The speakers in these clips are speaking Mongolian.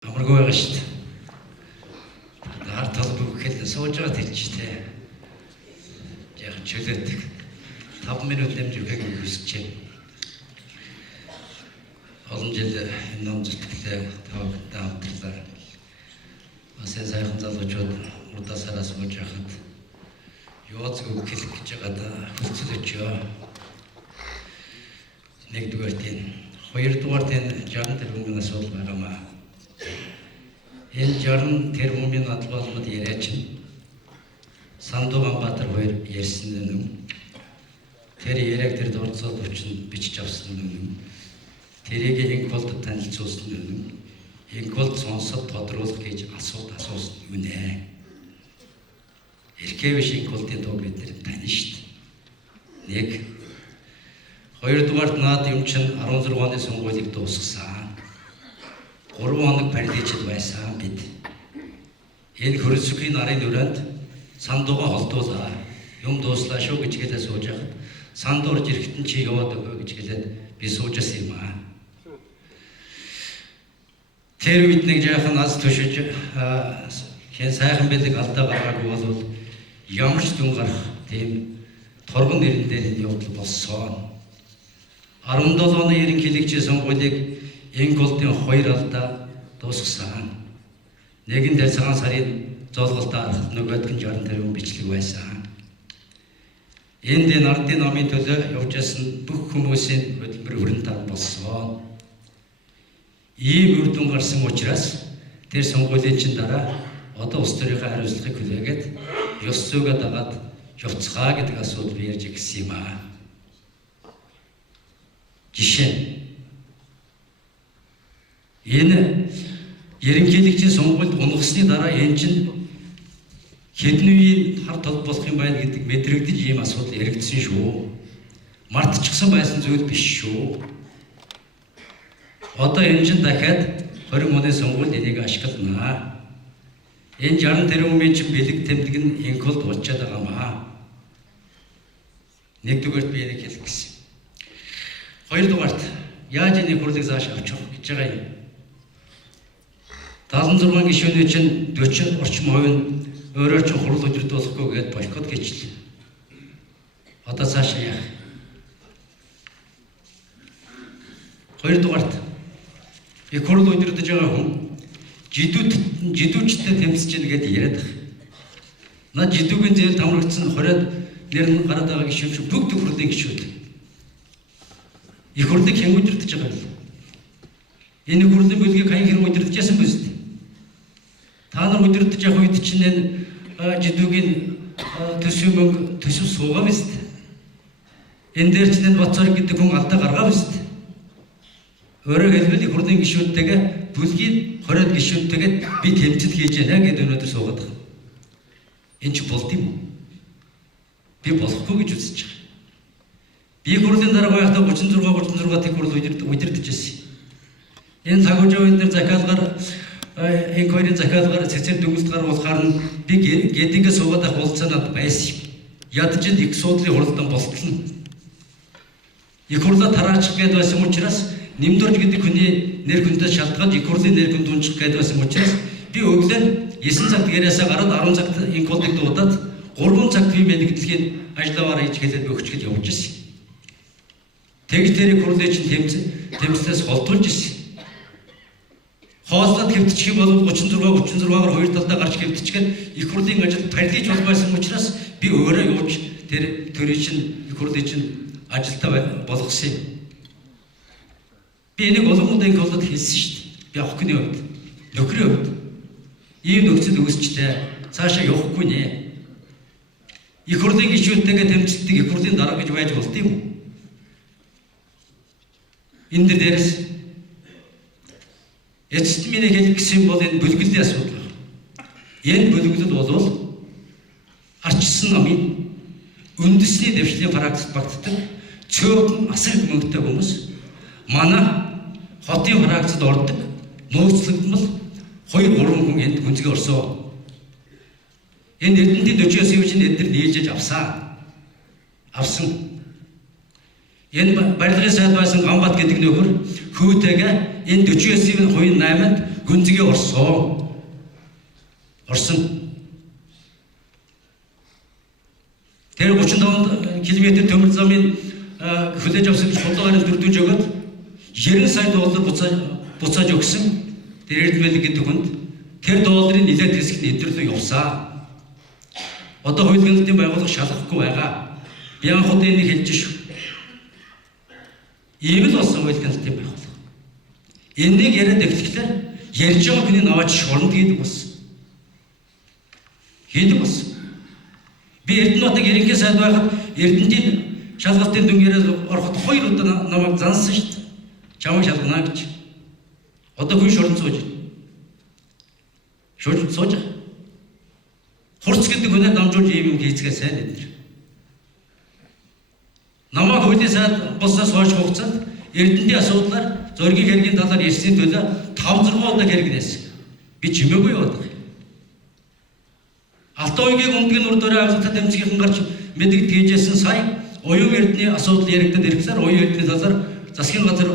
Амаргүй байгаа шүү дээ. Нар тал бүхэхэд сууж байгаа тэрчтэй. Яг чөлөөтэй. 5 минут нэмжүүлэхийг хүсэж байна. Олон жил энэ ном зүтгэлээ тавтаа хамтлаа. Асаа сайхан залуучууд урдасараа сууж байхад ёоцгүй хэлэх гэж байгаа хүлцэлөчөө. Нэгдүгээр тийм, хоёрдугаар тийм 60 тэрбум асуудал байгаамаа. Энэ 60 тэрбумын албалмад яриач нь Сандуганбаатар хоёр ярьсан юм. Тэр яриаг тэр дурдсал өвчин бичиж авсан юм. Тэрийг инколд танилцуулсан юм. Инколд сонсоод тодруулах гэж асуусан юм нэ. Эркевиш инколдын тог бид нар тань шүү дээ. Нэг. Хоёрдугаарт наад юм чинь 16 оны сонгуулийг дуусгасан. 3 хоног параличд байсан бид. Энэ хөрөлсөхийн нарын өрөөнд сандууга холдуулаа. Юм дууслаа шүү гэж хэлээ сууж байхад санд орж ирэхэд нь чи яваад өгөө гэж хэлээд би суужсэн юм аа. Тэр үед нэг жаахан аз төшөж хэн сайхан бэлэг алдаа гаргаагүй бол ямар ч дүн гарах тийм торгон нэрэн дээр явдал болсон. 17 оны ерөнхийлөгчийн сонгуулийг Инколдын 2 алдаа дуусгасан. Нэгэн дээр цагаан сарын зоолголтоо арахад нөгөөд нь 60 тэрбум бичлэг байсан. Энд энэ ардын намын төлөө явж байсан бүх хүмүүсийн хөдөлмөр хүрэн тал болсон. Ийм үр дүн гарсан учраас тэр сонгуулийн чин дараа одоо улс төрийн хариуцлагыг хүлээгээд ёс зүйгээ дагаад явцгаа гэдэг асуудал би ярьж гисэн юм аа. Жишээ. Энэ ерөнхийлөгчийн сонгуульд унгасны дараа энэ чинь хэдэн үеийн хар тал болох юм байна гэдэг мэдрэгдэж ийм асуудал яригдсан шүү. Мартчихсан байсан зүйл биш шүү. Одоо энэ чинь дахиад 20 оны сонгуульд энийг ашиглана. Энэ 60 тэрбумын чинь бэлэг тэмдэг нь инколд болчиход байгаа маа. Нэгдүгээрт би энийг хэлэх гэсэн. Хоёрдугаарт яаж энэ хурлыг зааш авчих гэж байгаа юм. 76 гишүүний чинь 40 орчим хувь нь өөрөөр чинь хурал удирдуулахгүй гээд бойкот хийчихлээ. Одоо цаашаа яах? Хоёрдугаарт их хурал удирдах байгаа хүн жидүүчтэй тэмцэж гэнэ гэдээ яриад байгаа. Наад жидүүгийн зээл тамрагдсан 20-ад нэр нь гараад байгаа гишүүн чинь бүгд хурлын гишүүд. Их хурлыг хэн удирдах байгаа юм? Энэ хурлын бүлгийг хэн удирдах гэсэн бэ? Та нар удирдах явах үед чинь энэ жидүүгийн төсөв мөнгө төсөв суугаа биз дээ. Энэ дээр чинь Бацар гэдэг хүн алдаа гаргаа биз дээ. Өөрөөр хэлбэл их хурлын гишүүдтэйгээ бүлгийн 20-ад гишүүдтэйгээ би тэмцэл хийж яана гэдэг өнөөдөр суугаад байгаа. Энэ ч болд юм уу? Би болохгүй гэж үзэж байгаа. Би хурлын дараа байхдаа 36 их хурл удирдах гэсэн. Энэ цагуужийн дээр захиалгаар энэ хоёрын захиалгаар цэцэр дүгнэлт гаргуулахаар нь би гэдгээ суугаад авах болцоонод байсан юм. Ядаж их суудлын хуралдан болтлоо. Их хурлаа тараачих гээд байсан учраас Нэмдурж гэдэг хүний нэр хүндээс шалтгаалж их хурлын нэр хүнд унчих гээд байсан учраас би өглөө 9 цагт гэрээсээ гараад 10 цагт инколдыг дуудаад 3 цагт би мэдгэлгийн ажиллаваар хийж хэлээд өгчгээд явж ирсэн. Тэгж тэрийг хурлын чинь тэмцээс холдуулж ирсэн. Хооллоод хэвтчих юм бол 36-аар хоёр талдаа гарч хэвтчихгээд их хурлын ажил паралич болсон учраас би өөрөө явж тэр төрийн чинь их хурлын чинь ажилтаа болгосон юм. Би энийг олонгод инколдод хэлсэн шүү дээ. Би охины хувьд, нөхрийн хувьд ийм нөхцөл үүсчтэй цаашаа явахгүй нэ. Их хурлын гишүүдтэйгээ тэмцэлтийг их хурлын дарга гэж байж болд юм уу? Энэ дээрээс эцэст миний хэлэх гэсэн бол энэ бүлгэллийн асуудал байна. Энэ бүлгэлд бол арчсан намын үндэсний дэвшлийн практикт багтдаг цөөхөн асар их мөнгөтэй хүмүүс манай хотын практикт ордог нөөцлөгдмөл 2-3 хүн энд гүнзгий орсон. Энэ эрдэнтийн 49 чинь эдгээр нээж авсан. Энэ барилгын сайд байсан Ганбат гэдэг нөхөр хөөтэйгээ энэ 49%-ийн 8-нд гүнзгий орсон. Тэр 35 км төмөр замын хүлээж авсан судалгааны дөрвөн жогод 90 сая доллар буцааж өгсөн. Тэр Эрдэнэт гэдэг хүнд тэр долларын нэлээд хэсэг нь эдрэрлүү явсаа. Одоо хуулиндын байгууллага шалгахгүй байгаа. Би анхудаа энийг хэлж шүү. Ийм л болсон хуулиндын байгууллага. Энийг яриад эхлэхээр ярьж байгаа хүний наваач шоронд гэдэг болсон. Би Эрдэнэтийг ерөнхий сайд байхад Эрдэнэтийн шалгалтын дүнгээрээ ороход 2 удаа намайг зансан шүү дээ. Чамайг шалгана гэж. Одоо хүн шоронд сууж байна. Шоронд сууж. Хурц гэдэг хүнээ дамжуулж ийм юм хийцгээ сайн энэ. Намайг хуулийн сайд болсоос хойш хугацаанд Эрдэнэтийн асуудлаар зоригийн хэргийн талаар ярьсны төлөө 5-6 удаа хэрэгнээс. Би чимээгүй яваад байгаа. Алтан уягийн өмдгийн урд дөрөө авилтад тэмцгийн гарч мэддэг тэжээсэн сая оюун эрдэнэ асуудал яригдад ирэхлээр оюун эрдэнэ талаар засгийн газар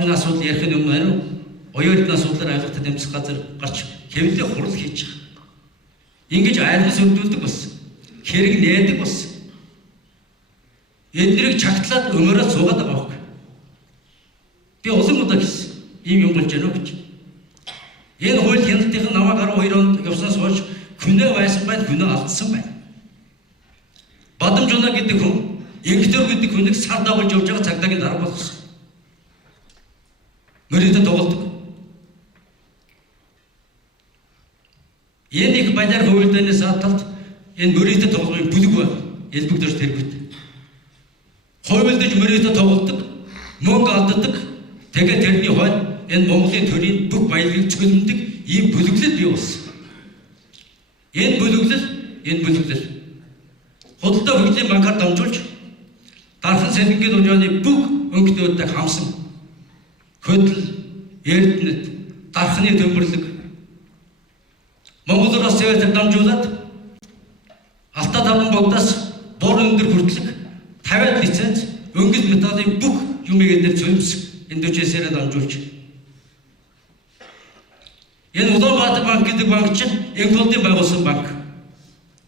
энэ асуудал ярих юм байна. Оюун эрдэнэ асуудлаар авилтад тэмцэх газар гарч хэвлэлээ хурал хийж байгаа. Ингэж айлгас өдөлдөг болсон. Хэрэг нээдэг болсон. Эднэрийг чагтлаад өмөрөө суугаад байгаа хөөх. Би улам удаа гэсэн ийм юм болж байна гэж. Энэ хууль хяналтын намайг 12 онд явснаас хойш хүнээ байсан байна, хүнээ алдсан байна. Бадамжуна гэдэг хүн, Эгтөр гэдэг хүнийг сар дагуулж явж байгаа цагдаагийн дарга болсон. Мөрөдө тоглодог. Энэ их баяр хуулиудын саталт энэ мөрөдө тоглоомын бүлэг байна. Элбэгдэж тэргүүт. Хуулиудж мөрөдө тоглодог, мөнгө алддаг. Тэгээд тэрний хойно энэ Монголын төрийн бүх баялагийг цөлмдөг ийм бүлэглэл бий болсон. Энэ бүлэглэл худалдаа хөгжлийн банкар дамжуулж дархан сэлэнгийн унианы бүх өнгөтнүүдтэй хамсан хөдөл, Эрдэнэт, дарханы төмөрлөг Монгол Улс цэвэртэг дамжуулаад Алтай таван богдоос бор өндөр хүртэлх 50 лиценз өнгөл металлын бүх юмыг эдгээр цөлмсг эндүжээсээр дамжуулж. Энэ Улаанбаатар банк гэдэг банк чинь Энголдын байгуулсан банк.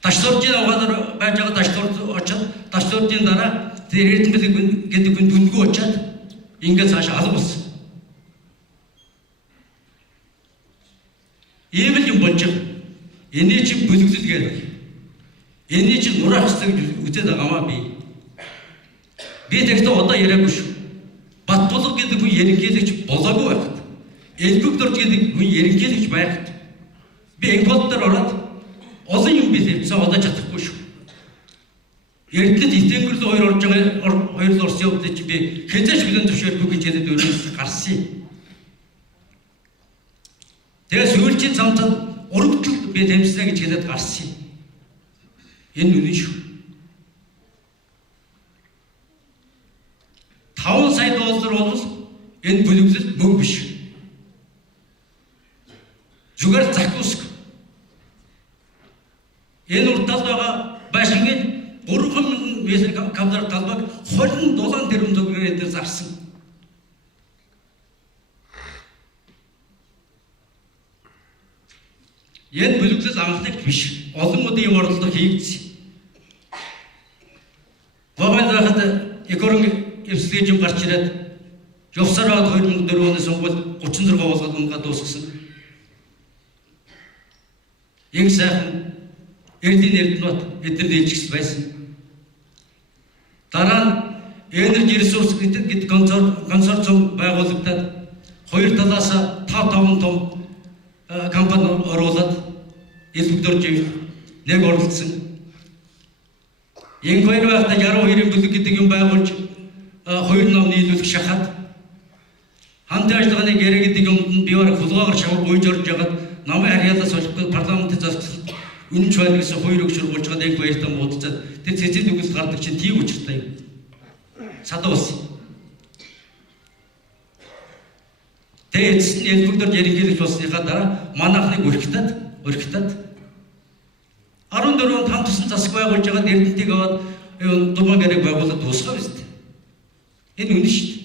Ташлууржийн авгаалаар байж байгаа ташлуурд очоод ташлууржийн дараа тэр Эрдэнэт гэдэг хүн бүндгүү очоод ингээд цаашаа алга болсон. Ийм л юм болж байгаа. Эний чинь бүлэглэл гэдэг. Эний чинь нур ахсдаг үзээд байгаамаа би. Би тэгтээ одоо яриаггүй шүү. Батбулга гэдэг хүн ерөнхийлөгч болоогүй байхад. Элбэгдөрж гэдэг хүн ерөнхийлөгч байхад. Би Энголд дээр ороод олон юм би хэлсэн одоо чадахгүй шүү. Эрдэнэт итгэнгөрлөө хоёр орж байгаа хоёр л Орос явдаа чи би хэзээ ч билэн зөвшөөрөхгүй гэж хэлээд өөрөөс гарсан. Тэгээ сүүлчийн цамцад урагтл би тэмцэнэ гэж хэлээд гарсан. Энэ үнэн шүү. 5 сая доллар бол энэ бүлэглэл мөнгө биш. Зүгээр зах уск. Энэ уртал байгаа байшингийн 3,000 квадрат талбайг 27 тэрбум төгрөгөөр дээр зарсан. Энэ бүлэглэл амлалт биш. Олон удаа юм оролдох хийгдсэн. Богино экономик эвслэж юм гарч ирээд Явсараад 2004 оны сонгуульд 36 болоод унгаа дуусгасан. Инх сайхан Эрдэнэт эдгээр дээлжигс байсан. Дараа нь Energy Resource гэдэг консорциум байгуулагдаад хоёр талаас 5 том компани оруулаад элбэгдөрж нэг оролцсон. Инх хоёр байхдаа 62 бүлэг гэдэг юм байгуулж хоёр ном нийлүүлэх шахаад хамтын ажиллагааны гэрээ гэдэг юмд би бараг хулгайгаар шавар гуйж орж ягаад намын харьяалаас олохгүй парламентын засагт үнэнч байл гэсэн хоёр өгшөр болж байгаа нэг баяртан муудцаад тэр цэцэд үгс гардаг чинь тийм учиртай юм. Садуу болсон. Тэгээд эцэст нь элбэгдөрж ерөнхийлөгч болсныхаа дараа манайхныг өрхтад 14 онд хамт тусан засаг байгуулж байгаа Эрдэнэтийг аваад дурман гэрэг байгуулаад дуусгав биз дээ. Энэ үнэн шүү дээ.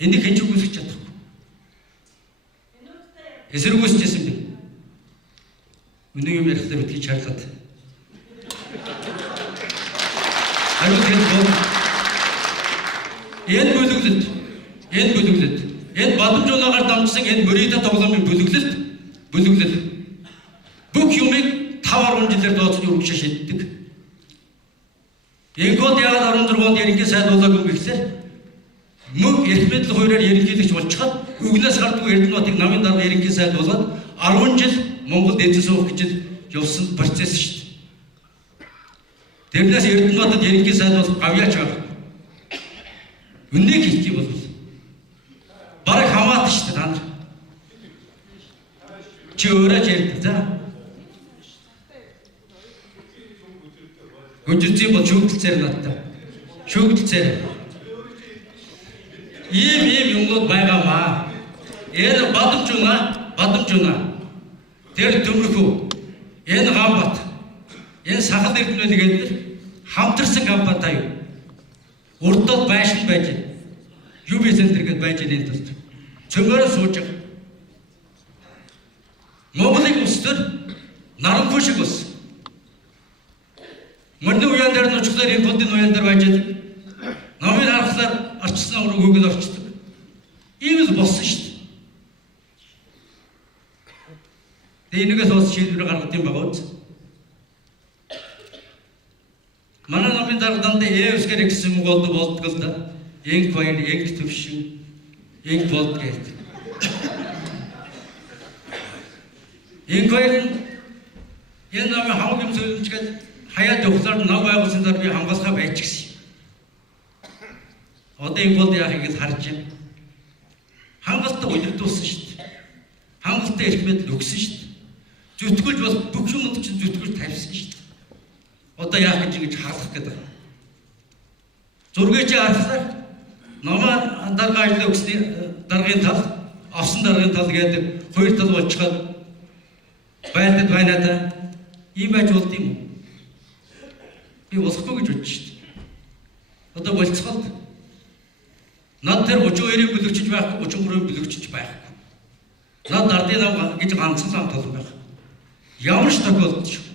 Энийг хэн ч үгүйсгэж чадахгүй. Эсэргүүцчихсэн би. Үнийг юм ярихдаа битгий чарлаад. Аюул хэн бол энэ бүлэглэлт энэ бадамжуугаар дамжсан энэ мөрийдэ тоглоомын бүлэглэлт бүх юмыг 5-10 жилээр дооцож өргөж шийддэг. Энэ код яагаад 16 онд ерөнхий сайд болоогүй гэхлээр мөн эрх мэдэл хуулиар ерөнхийлөгч болчиход үгнээс гардгүй Эрдэнэтийг намын дарга ерөнхий сайд болоод 10 жил Монголд эзэн суух гэж явсан процесс шүү дээ. Тэрнээс Эрдэнэтэд ерөнхий сайд бол гавьяач байгаа. Үннийг хэлэх юм бол бараг хамаатай шүү дээ та нар. Чи өөрөө ч ярьдаг за. Гүнжирцэн бол шүүгдэлцээр надтай. Шүүгдэлцээр. Ийм юмнууд байгаамаа. Энэ бадамжуна. Тэр төмөрхөө. Энэ Ганбат. Энэ Сахал Эрдэнэ гэдэг хамтарсан компанитай юу? Урдд байшин байж байна. UB центр гэдээ байж байгаа энэ тулд. Цөмөрөө сууж байгаа. Монголын улс төр наранхуй шиг болсон. Мөрний уян дээр нь очихлаар энэ тулдын уян дээр байж байгаа. Намын харахлаар арчсан ураг өгөөд орчдөг. Ийм л болсон шүү дээ. Тэгээ энэгээс бас шийдвэр гаргах юм байгаа үз. Манай намын дарга дандаа Эвскэр гэсэн үг болдог л да. Инк баяр, инк төвшин, инк болд гэдэг. Инк баяр энэ намын хамгийн зөвлөмжгээд хаяад явахлаар нам байгуулсан дараа би хамгаалахаа байж гисэн. Одоо инк болд яах гэж харж байна. Хангалттай удирдуулсан шүү дээ. Хангалттай эрх мэдэл өгсөн шүү дээ. Зүтгүүлж бол бүх юмд чинь зүтгүүлж тавьсан шүү дээ. Одоо яах гэж хаалгах гэдэг. Зургийг чи харахаар намаа дарга ажил өгсний даргын тал, авсан даргын тал гэдэг хоёр тал болчиход байлдад байна да. Ийм байж болд юм уу? Би болохгүй гэж бодчих шүү дээ. Одоо болцоход над тэр 32-ыг бүлэгчж байхгүй, 33-ыг бүлэгчж байхгүй. Над ардын нам гэж ганцхан лам толон байх. Ямар ч тохиолдолд